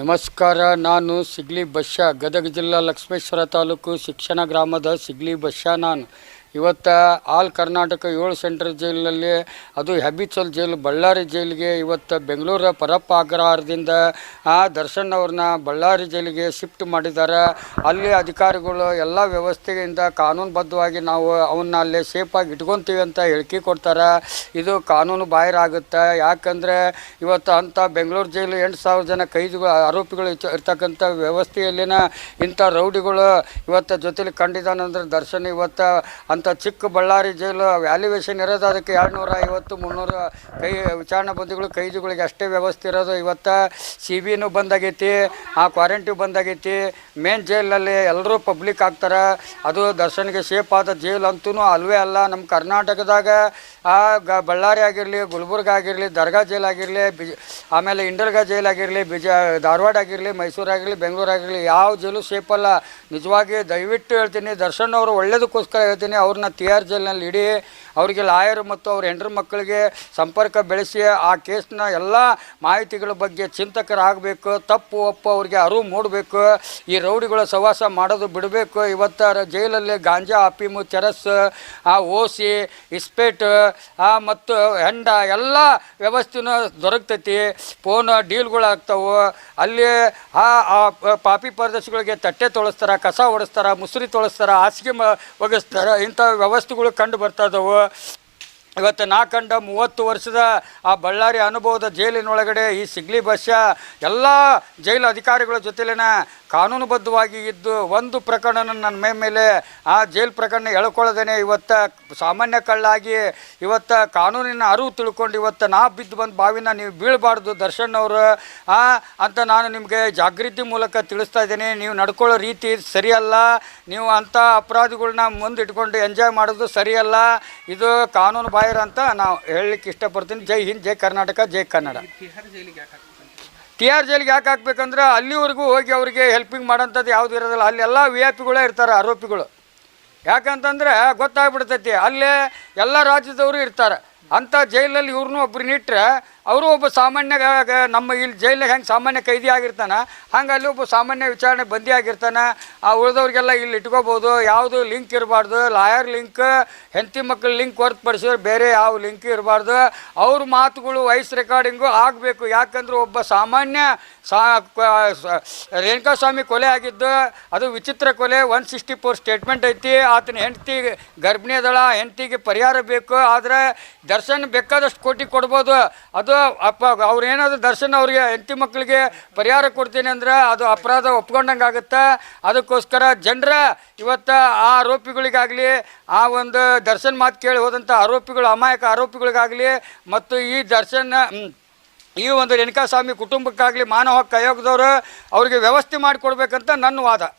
ನಮಸ್ಕಾರ ನಾನು ಸಿಗ್ಲಿ ಬಶ್ಯಾ ಗದಗ ಜಿಲ್ಲಾ ಲಕ್ಷ್ಮೇಶ್ವರ ತಾಲೂಕು ಶಿಕ್ಷಣ ಗ್ರಾಮದ ಸಿಗ್ಲಿ ಬಶ್ಯಾ ನಾನು ಇವತ್ತು ಆಲ್ ಕರ್ನಾಟಕ ಏಳು ಸೆಂಟ್ರಲ್ ಜೈಲಿನಲ್ಲಿ ಅದು ಹೆಬಿಚಲ್ ಜೈಲು ಬಳ್ಳಾರಿ ಜೈಲಿಗೆ ಇವತ್ತು ಬೆಂಗಳೂರ ಪರಪ್ಪ ಆ ದರ್ಶನ್ ಅವ್ರನ್ನ ಬಳ್ಳಾರಿ ಜೈಲಿಗೆ ಶಿಫ್ಟ್ ಮಾಡಿದ್ದಾರೆ ಅಲ್ಲಿ ಅಧಿಕಾರಿಗಳು ಎಲ್ಲ ವ್ಯವಸ್ಥೆಯಿಂದ ಕಾನೂನುಬದ್ಧವಾಗಿ ನಾವು ಅವನ್ನ ಅಲ್ಲೇ ಸೇಫಾಗಿ ಇಟ್ಕೊತೀವಿ ಅಂತ ಹೇಳಿಕೆ ಕೊಡ್ತಾರೆ ಇದು ಕಾನೂನು ಬಾಹಿರ ಆಗುತ್ತೆ ಯಾಕಂದರೆ ಇವತ್ತು ಅಂಥ ಬೆಂಗಳೂರು ಜೈಲು ಎಂಟು ಸಾವಿರ ಜನ ಕೈದಿಗಳು ಆರೋಪಿಗಳು ಇರ್ತಕ್ಕಂಥ ವ್ಯವಸ್ಥೆಯಲ್ಲಿನ ಇಂಥ ರೌಡಿಗಳು ಇವತ್ತು ಜೊತೆಲಿ ಕಂಡಿದ್ದಾನಂದ್ರೆ ದರ್ಶನ್ ಇವತ್ತು ಅಂಥ ಚಿಕ್ಕ ಬಳ್ಳಾರಿ ಜೈಲು ವ್ಯಾಲ್ಯೂವೇಷನ್ ಇರೋದು ಅದಕ್ಕೆ ಎರಡುನೂರ ಐವತ್ತು ಮುನ್ನೂರು ಕೈ ವಿಚಾರಣಾ ಬಂದಿಗಳು ಕೈದಿಗಳಿಗೆ ಅಷ್ಟೇ ವ್ಯವಸ್ಥೆ ಇರೋದು ಇವತ್ತು ಸಿ ಬಿನೂ ಬಂದಾಗೈತಿ ಆ ಕ್ವಾರಂಟೈನ್ ಬಂದಾಗೈತಿ ಮೇನ್ ಜೈಲಲ್ಲಿ ಎಲ್ಲರೂ ಪಬ್ಲಿಕ್ ಆಗ್ತಾರೆ ಅದು ದರ್ಶನ್ಗೆ ಸೇಫ್ ಆದ ಜೈಲು ಅಂತೂ ಅಲ್ವೇ ಅಲ್ಲ ನಮ್ಮ ಕರ್ನಾಟಕದಾಗ ಆ ಗ ಬಳ್ಳಾರಿ ಆಗಿರಲಿ ಗುಲ್ಬರ್ಗ ಆಗಿರಲಿ ದರ್ಗಾ ಜೈಲ್ ಆಗಿರಲಿ ಬಿ ಆಮೇಲೆ ಇಂಡರ್ಗಾ ಜೈಲ್ ಆಗಿರಲಿ ಬಿಜ ಧಾರವಾಡ ಆಗಿರಲಿ ಮೈಸೂರು ಆಗಿರಲಿ ಬೆಂಗಳೂರು ಆಗಿರಲಿ ಯಾವ ಜೈಲು ಸೇಫ್ ಅಲ್ಲ ನಿಜವಾಗಿ ದಯವಿಟ್ಟು ಹೇಳ್ತೀನಿ ದರ್ಶನ್ ಅವರು ಒಳ್ಳೇದಕ್ಕೋಸ್ಕರ ಹೇಳ್ತೀನಿ ಅವ್ರು ಅವ್ರನ್ನ ಆರ್ ಜೈಲಿನಲ್ಲಿ ಇಡಿ ಅವರಿಗೆ ಲಾಯರ್ ಮತ್ತು ಅವ್ರ ಹೆಂಡ್ರ ಮಕ್ಕಳಿಗೆ ಸಂಪರ್ಕ ಬೆಳೆಸಿ ಆ ಕೇಸ್ನ ಎಲ್ಲ ಮಾಹಿತಿಗಳ ಬಗ್ಗೆ ಚಿಂತಕರಾಗಬೇಕು ತಪ್ಪು ಒಪ್ಪು ಅವರಿಗೆ ಅರಿವು ಮೂಡಬೇಕು ಈ ರೌಡಿಗಳ ಸವಾಸ ಮಾಡೋದು ಬಿಡಬೇಕು ಇವತ್ತು ಜೈಲಲ್ಲಿ ಗಾಂಜಾ ಅಫೀಮು ಚರಸ್ ಆ ಓಸಿ ಇಸ್ಪೇಟ್ ಮತ್ತು ಹೆಂಡ ಎಲ್ಲ ವ್ಯವಸ್ಥೆನೂ ದೊರಕ್ತೈತಿ ಫೋನ್ ಡೀಲ್ಗಳಾಗ್ತವೆ ಅಲ್ಲಿ ಆ ಪಾಪಿ ಪರದೇಶಗಳಿಗೆ ತಟ್ಟೆ ತೊಳಸ್ತಾರೆ ಕಸ ಹೊಡಿಸ್ತಾರೆ ಮುಸುರಿ ತೊಳಸ್ತಾರೆ ಹಾಸಿಗೆ ಒಗಿಸ್ತಾರೆ ಇಂಥ ವ್ಯವಸ್ಥೆಗಳು ಕಂಡು ಬರ್ತಾ ಇದಾವೆ ಇವತ್ತು ನಾ ಕಂಡ ಮೂವತ್ತು ವರ್ಷದ ಆ ಬಳ್ಳಾರಿ ಅನುಭವದ ಜೈಲಿನೊಳಗಡೆ ಈ ಸಿಗ್ಲಿ ಬಸ್ಯ ಎಲ್ಲ ಜೈಲು ಅಧಿಕಾರಿಗಳ ಜೊತೆಲಿನ ಕಾನೂನುಬದ್ಧವಾಗಿ ಇದ್ದು ಒಂದು ಪ್ರಕರಣ ನನ್ನ ಮೇ ಮೇಲೆ ಆ ಜೈಲು ಪ್ರಕರಣ ಎಳ್ಕೊಳ್ಳೋದೇ ಇವತ್ತು ಸಾಮಾನ್ಯ ಕಳ್ಳಾಗಿ ಇವತ್ತು ಕಾನೂನಿನ ಅರಿವು ತಿಳ್ಕೊಂಡು ಇವತ್ತು ನಾ ಬಿದ್ದು ಬಂದು ಬಾವಿನ ನೀವು ಬೀಳಬಾರ್ದು ದರ್ಶನ್ ಅವರು ಅಂತ ನಾನು ನಿಮಗೆ ಜಾಗೃತಿ ಮೂಲಕ ತಿಳಿಸ್ತಾ ಇದ್ದೀನಿ ನೀವು ನಡ್ಕೊಳ್ಳೋ ರೀತಿ ಸರಿಯಲ್ಲ ನೀವು ಅಂಥ ಅಪರಾಧಿಗಳನ್ನ ಮುಂದಿಟ್ಕೊಂಡು ಎಂಜಾಯ್ ಮಾಡೋದು ಸರಿಯಲ್ಲ ಇದು ಕಾನೂನು ವಾಯರ್ ಅಂತ ನಾವು ಹೇಳಲಿಕ್ಕೆ ಇಷ್ಟಪಡ್ತೀನಿ ಜೈ ಹಿಂದ್ ಜೈ ಕರ್ನಾಟಕ ಜೈ ಕನ್ನಡ ಟಿ ಆರ್ ಜೈಲಿಗೆ ಯಾಕೆ ಹಾಕ್ಬೇಕಂದ್ರೆ ಅಲ್ಲಿವರೆಗೂ ಹೋಗಿ ಅವರಿಗೆ ಹೆಲ್ಪಿಂಗ್ ಮಾಡೋಂಥದ್ದು ಯಾವುದೂ ಇರೋದಿಲ್ಲ ಅಲ್ಲೆಲ್ಲ ವಿ ಐ ಪಿಗಳೇ ಇರ್ತಾರೆ ಆರೋಪಿಗಳು ಯಾಕಂತಂದ್ರೆ ಗೊತ್ತಾಗ್ಬಿಡ್ತೈತಿ ಅಲ್ಲೇ ಎಲ್ಲ ರಾಜ್ಯದವರು ಇರ್ತಾರೆ ಅಂಥ ಜೈಲಲ್ಲಿ ಇವ್ರನ್ನೂ ಒಬ್ರು ಇಟ್ಟರೆ ಅವರು ಒಬ್ಬ ಸಾಮಾನ್ಯ ನಮ್ಮ ಇಲ್ಲಿ ಜೈಲಿಗೆ ಹೆಂಗೆ ಸಾಮಾನ್ಯ ಕೈದಿ ಆಗಿರ್ತಾನೆ ಹಂಗೆ ಅಲ್ಲಿ ಒಬ್ಬ ಸಾಮಾನ್ಯ ವಿಚಾರಣೆ ಬಂದಿ ಆಗಿರ್ತಾನೆ ಆ ಉಳಿದವ್ರಿಗೆಲ್ಲ ಇಲ್ಲಿ ಇಟ್ಕೋಬೋದು ಯಾವುದು ಲಿಂಕ್ ಇರಬಾರ್ದು ಲಾಯರ್ ಲಿಂಕ್ ಹೆಂಡತಿ ಮಕ್ಕಳ ಲಿಂಕ್ ಹೊರತುಪಡಿಸಿದ್ರೆ ಬೇರೆ ಯಾವ ಲಿಂಕ್ ಇರಬಾರ್ದು ಅವ್ರ ಮಾತುಗಳು ವಾಯ್ಸ್ ರೆಕಾರ್ಡಿಂಗು ಆಗಬೇಕು ಯಾಕಂದ್ರೆ ಒಬ್ಬ ಸಾಮಾನ್ಯ ಸಾ ಸ್ವಾಮಿ ಕೊಲೆ ಆಗಿದ್ದು ಅದು ವಿಚಿತ್ರ ಕೊಲೆ ಒನ್ ಸಿಕ್ಸ್ಟಿ ಫೋರ್ ಸ್ಟೇಟ್ಮೆಂಟ್ ಐತಿ ಆತನ ಹೆಂಡತಿ ಗರ್ಭಿಣಿ ದಳ ಹೆಂಡತಿಗೆ ಪರಿಹಾರ ಬೇಕು ಆದರೆ ದರ್ಶನ್ ಬೇಕಾದಷ್ಟು ಕೋಟಿ ಕೊಡ್ಬೋದು ಅದು ಅಪ್ಪ ಅವ್ರೇನಾದ್ರೂ ದರ್ಶನ್ ಅವ್ರಿಗೆ ಹೆಂಡತಿ ಮಕ್ಕಳಿಗೆ ಪರಿಹಾರ ಕೊಡ್ತೀನಿ ಅಂದ್ರೆ ಅದು ಅಪರಾಧ ಒಪ್ಕೊಂಡಂಗೆ ಆಗುತ್ತೆ ಅದಕ್ಕೋಸ್ಕರ ಜನರ ಇವತ್ತು ಆ ಆರೋಪಿಗಳಿಗಾಗಲಿ ಆ ಒಂದು ದರ್ಶನ್ ಮಾತು ಕೇಳಿ ಹೋದಂಥ ಆರೋಪಿಗಳು ಅಮಾಯಕ ಆರೋಪಿಗಳಿಗಾಗಲಿ ಮತ್ತು ಈ ದರ್ಶನ್ ಈ ಒಂದು ಸ್ವಾಮಿ ಕುಟುಂಬಕ್ಕಾಗಲಿ ಮಾನವ ಹಕ್ಕು ಆಯೋಗದವರು ಅವರಿಗೆ ವ್ಯವಸ್ಥೆ ಮಾಡಿಕೊಡ್ಬೇಕಂತ ನನ್ನ ವಾದ